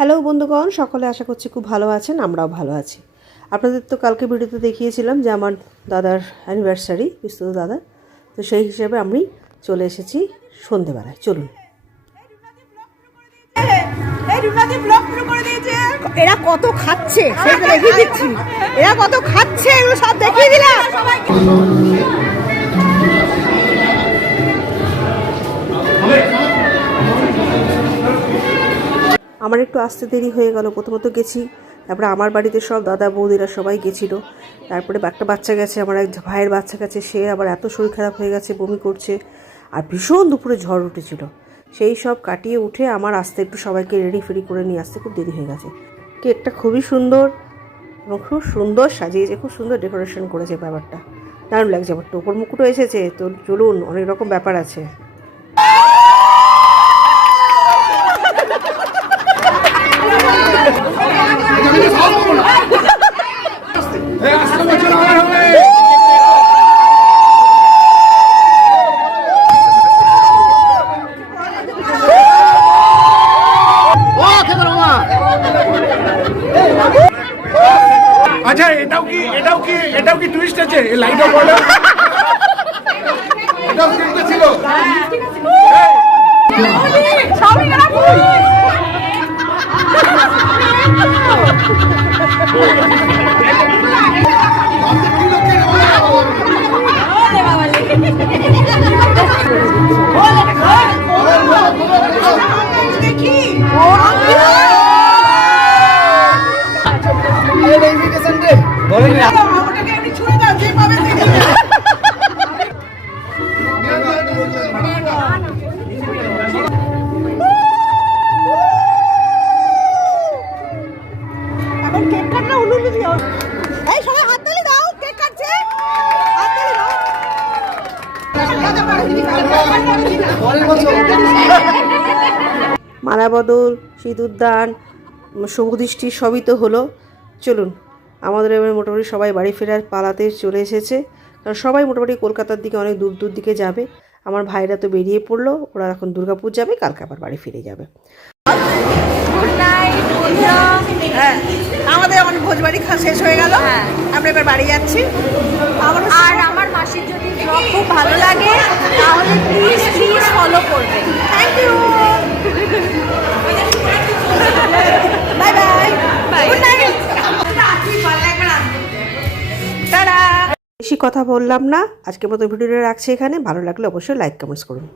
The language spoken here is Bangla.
হ্যালো বন্ধুগণ, সকলে আশা করছি খুব ভালো আছেন। আমরাও ভালো আছি। আপনাদের তো কালকে ভিডিওতে দেখিয়েছিলাম যে আমার দাদার অ্যানিভার্সারি, বিস্তৃত দাদা, তো সেই হিসেবে আমি চলে এসেছি সন্ধেবেলায়। চলুন। এরা কত খাচ্ছে সেটা দেখিয়ে দিচ্ছি। এরা কত খাচ্ছে এগুলো সব দেখিয়ে দিলাম। আমার একটু আসতে দেরি হয়ে গেল। প্রথমত গেছি, তারপরে আমার বাড়িতে সব দাদা বৌদিরা সবাই গেছিলো। তারপরে একটা বাচ্চা গেছে, আমার এক ভাইয়ের বাচ্চা গেছে, সে আবার এত শরীর খারাপ হয়ে গেছে, বমি করছে, আর ভীষণ দুপুরে ঝড় উঠেছিল। সেই সব কাটিয়ে উঠে আমার আসতে একটু সবাইকে রেডি ফেডি করে নিয়ে আসতে খুব দেরি হয়ে গেছে। কেকটা খুবই সুন্দর এবং খুব সুন্দর সাজিয়েছে, খুব সুন্দর ডেকোরেশন করেছে। ব্যাপারটা দারুণ লাগছে। আবার টোপর মুকুটও এসেছে, তো চলুন, অনেক রকম ব্যাপার আছে। আচ্ছা, এটাও কি টুইস্ট আছে? লাইটও বলো, এটাও টুইস্ট ছিল। মালাবদল, সিঁদুরদান, শুভদৃষ্টি সবই তো হলো। চলুন, আমাদের এবার মোটামুটি সবাই বাড়ি ফেরার পালাতে চলে এসেছে, কারণ সবাই মোটামুটি কলকাতার দিকে অনেক দূর দূর দিকে যাবে। আমার ভাইরা তো বেরিয়ে পড়লো, ওরা এখন দুর্গাপুর যাবে, কালকে আবার বাড়ি ফিরে যাবে। আমাদের এখন ভোজবাড়ি শেষ হয়ে গেল, আমরা এবার বাড়ি যাচ্ছি। আর আমার মাসির যদি ব্লগ খুব ভালো লাগে তাহলে প্লিজ ফলো করবেন। Thank you, bye bye, good night, tata. বেশি কথা বললাম না, আজকের মতো ভিডিওটা রাখছি এখানে। ভালো লাগলে অবশ্যই লাইক কমেন্টস করুন।